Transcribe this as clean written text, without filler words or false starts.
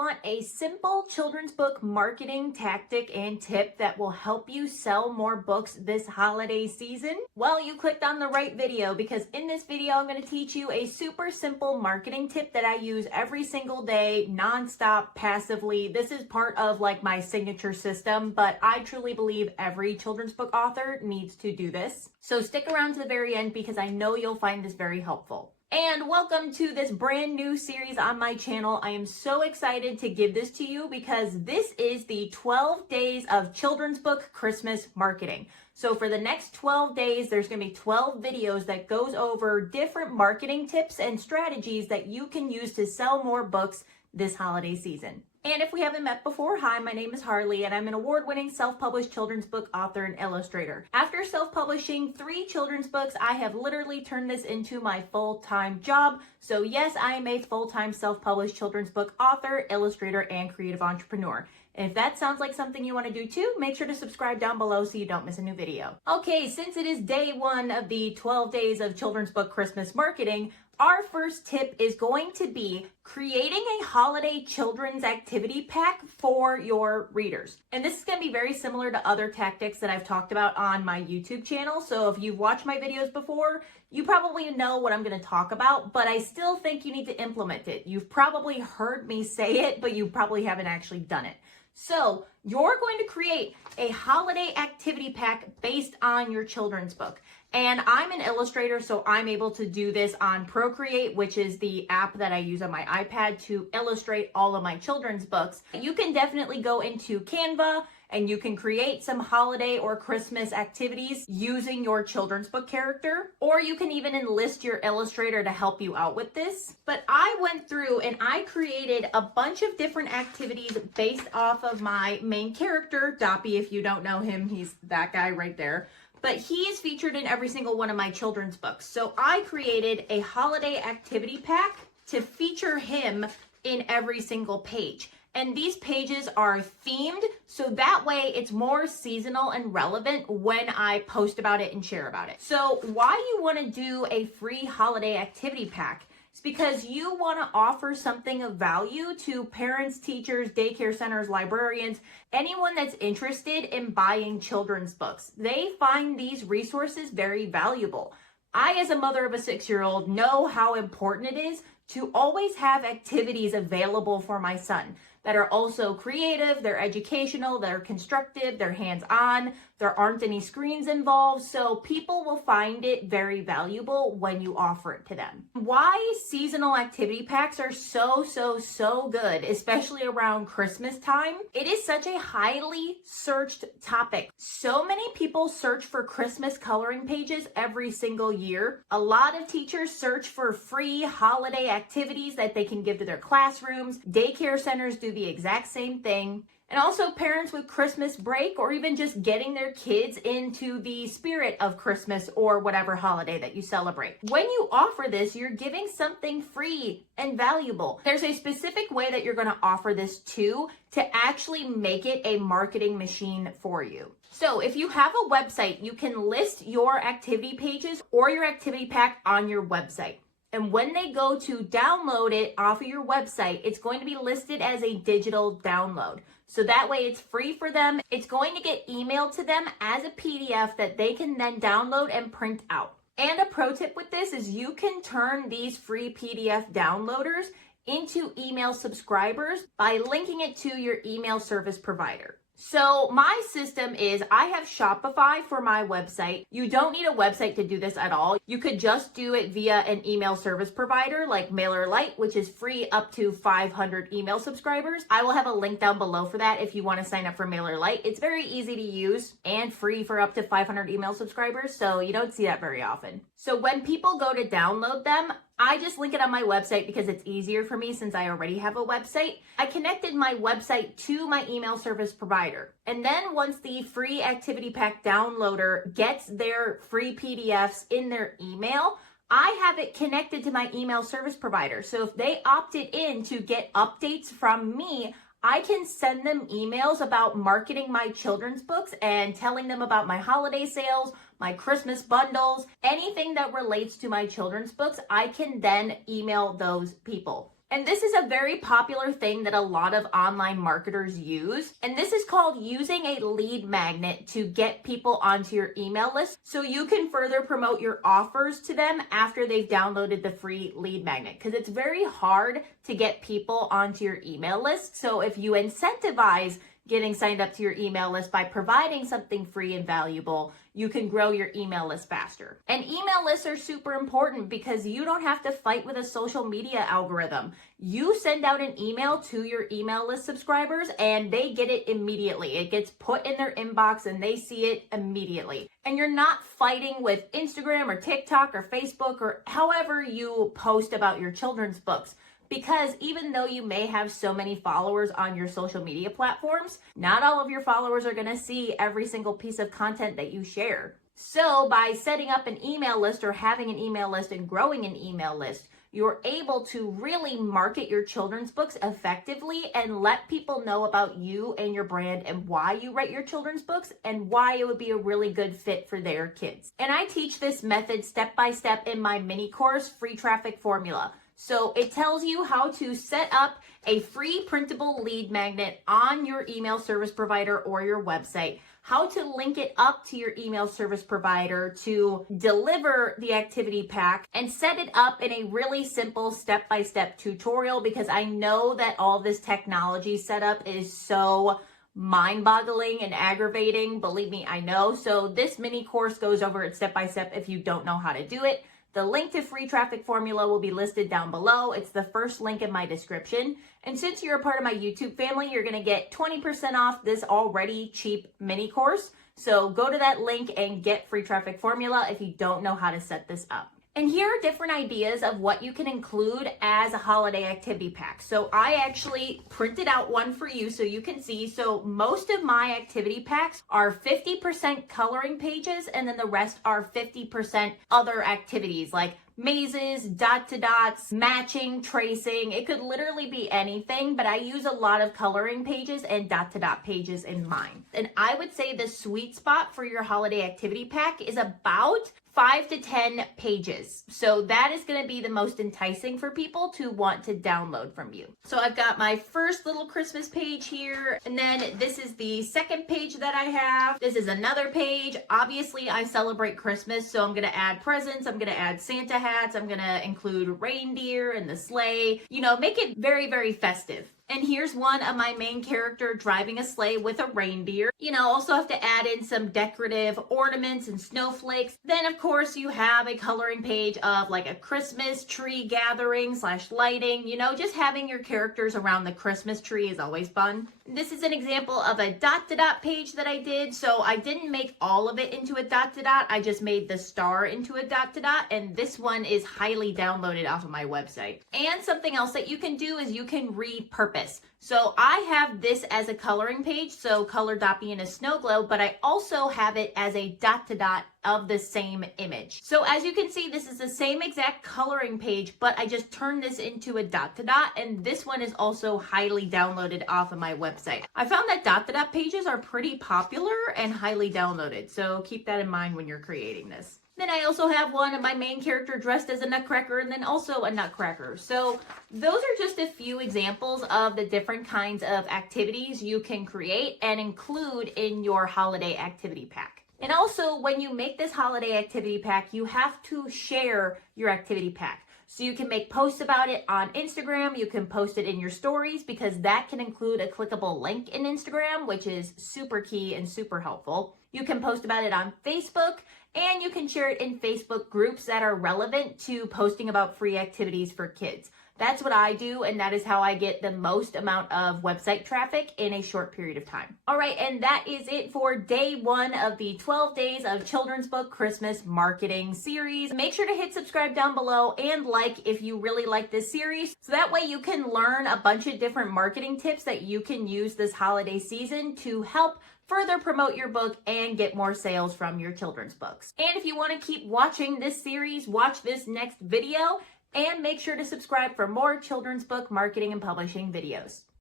want a simple children's book marketing tactic and tip that will help you sell more books this holiday season? Well, you clicked on the right video, because in this video, I'm going to teach you a super simple marketing tip that I use every single day, nonstop, passively. This is part of like my signature system, but I truly believe every children's book author needs to do this. So stick around to the very end because I know you'll find this very helpful. And welcome to this brand new series on my channel. I am so excited to give this to you because this is the 12 days of children's book Christmas marketing. So for the next 12 days, there's going to be 12 videos that goes over different marketing tips and strategies that you can use to sell more books this holiday season. And if we haven't met before, hi, my name is Harley, and I'm an award-winning self-published children's book author and illustrator. After self-publishing 3 children's books, I have literally turned this into my full-time job. So yes, I am a full-time self-published children's book author, illustrator, and creative entrepreneur. And if that sounds like something you want to do too, make sure to subscribe down below so you don't miss a new video. Okay, since it is day 1 of the 12 days of children's book Christmas marketing, our first tip is going to be creating a holiday children's activity pack for your readers. And this is going to be very similar to other tactics that I've talked about on my YouTube channel. So if you've watched my videos before, you probably know what I'm going to talk about, but I still think you need to implement it. You've probably heard me say it, but you probably haven't actually done it. So you're going to create a holiday activity pack based on your children's book. And I'm an illustrator, so I'm able to do this on Procreate, which is the app that I use on my iPad to illustrate all of my children's books. You can definitely go into Canva and you can create some holiday or Christmas activities using your children's book character, or you can even enlist your illustrator to help you out with this. But I went through and I created a bunch of different activities based off of my main character, Doppy. If you don't know him, he's that guy right there. But he is featured in every single one of my children's books. So I created a holiday activity pack to feature him in every single page. And these pages are themed, so that way it's more seasonal and relevant when I post about it and share about it. So why you want to do a free holiday activity pack is because you want to offer something of value to parents, teachers, daycare centers, librarians, anyone that's interested in buying children's books. They find these resources very valuable. I, as a mother of a 6-year-old, know how important it is to always have activities available for my son that are also creative, they're educational, they're constructive, they're hands-on, there aren't any screens involved, so people will find it very valuable when you offer it to them. Why seasonal activity packs are so good, especially around Christmas time? It is such a highly searched topic. So many people search for Christmas coloring pages every single year. A lot of teachers search for free holiday activities that they can give to their classrooms. Daycare centers do the exact same thing. And also parents with Christmas break, or even just getting their kids into the spirit of Christmas or whatever holiday that you celebrate. When you offer this, you're giving something free and valuable. There's a specific way that you're going to offer this to actually make it a marketing machine for you. So if you have a website, you can list your activity pages or your activity pack on your website. And when they go to download it off of your website, it's going to be listed as a digital download. So that way it's free for them. It's going to get emailed to them as a PDF that they can then download and print out. And a pro tip with this is you can turn these free PDF downloaders into email subscribers by linking it to your email service provider. So my system is I have Shopify for my website. You don't need a website to do this at all. You could just do it via an email service provider like MailerLite, which is free up to 500 email subscribers. I will have a link down below for that if you want to sign up for MailerLite. It's very easy to use and free for up to 500 email subscribers, so you don't see that very often. So when people go to download them, I just link it on my website because it's easier for me since I already have a website. I connected my website to my email service provider. And then once the free activity pack downloader gets their free PDFs in their email, I have it connected to my email service provider. So if they opted in to get updates from me, I can send them emails about marketing my children's books and telling them about my holiday sales, my Christmas bundles, anything that relates to my children's books, I can then email those people. And this is a very popular thing that a lot of online marketers use. And this is called using a lead magnet to get people onto your email list so you can further promote your offers to them after they've downloaded the free lead magnet. Because it's very hard to get people onto your email list. So if you incentivize getting signed up to your email list by providing something free and valuable, you can grow your email list faster. And email lists are super important because you don't have to fight with a social media algorithm. You send out an email to your email list subscribers and they get it immediately. It gets put in their inbox and they see it immediately. And you're not fighting with Instagram or TikTok or Facebook or however you post about your children's books. Because even though you may have so many followers on your social media platforms, not all of your followers are going to see every single piece of content that you share. So by setting up an email list or having an email list and growing an email list, you're able to really market your children's books effectively and let people know about you and your brand and why you write your children's books and why it would be a really good fit for their kids. And I teach this method step by step in my mini course, Free Traffic Formula. So it tells you how to set up a free printable lead magnet on your email service provider or your website, how to link it up to your email service provider to deliver the activity pack, and set it up in a really simple step-by-step tutorial because I know that all this technology setup is so mind-boggling and aggravating. Believe me, I know. So this mini course goes over it step by step if you don't know how to do it. The link to Free Traffic Formula will be listed down below. It's the first link in my description. And since you're a part of my YouTube family, you're going to get 20% off this already cheap mini course. So go to that link and get Free Traffic Formula if you don't know how to set this up. And here are different ideas of what you can include as a holiday activity pack. So I actually printed out one for you so you can see. So most of my activity packs are 50% coloring pages and then the rest are 50% other activities like mazes, dot-to-dots, matching, tracing. It could literally be anything, but I use a lot of coloring pages and dot-to-dot pages in mine. And I would say the sweet spot for your holiday activity pack is about 5 to 10 pages. So that is going to be the most enticing for people to want to download from you. So I've got my first little Christmas page here, and then this is the second page that I have. This is another page. Obviously, I celebrate Christmas, so I'm going to add presents. I'm going to add Santa hats. I'm going to include reindeer and the sleigh. You know, make it very, very festive. And here's one of my main character driving a sleigh with a reindeer. You know, also have to add in some decorative ornaments and snowflakes. Then, of course, you have a coloring page of like a Christmas tree gathering / lighting. You know, just having your characters around the Christmas tree is always fun. This is an example of a dot-to-dot page that I did. So I didn't make all of it into a dot-to-dot. I just made the star into a dot-to-dot. And this one is highly downloaded off of my website. And something else that you can do is you can repurpose. So I have this as a coloring page, so color dot me in a snow globe, but I also have it as a dot-to-dot of the same image. So as you can see, this is the same exact coloring page, but I just turned this into a dot-to-dot, and this one is also highly downloaded off of my website. I found that dot-to-dot pages are pretty popular and highly downloaded, so keep that in mind when you're creating this. Then I also have one of my main character dressed as a nutcracker and then also a nutcracker. So those are just a few examples of the different kinds of activities you can create and include in your holiday activity pack. And also when you make this holiday activity pack, you have to share your activity pack. So you can make posts about it on Instagram. You can post it in your stories because that can include a clickable link in Instagram, which is super key and super helpful. You can post about it on Facebook, and you can share it in Facebook groups that are relevant to posting about free activities for kids. That's what I do, and that is how I get the most amount of website traffic in a short period of time. All right, and that is it for day 1 of the 12 days of Children's Book Christmas Marketing series. Make sure to hit subscribe down below and like if you really like this series, so that way you can learn a bunch of different marketing tips that you can use this holiday season to help further promote your book and get more sales from your children's books. And if you want to keep watching this series, watch this next video and make sure to subscribe for more children's book marketing and publishing videos.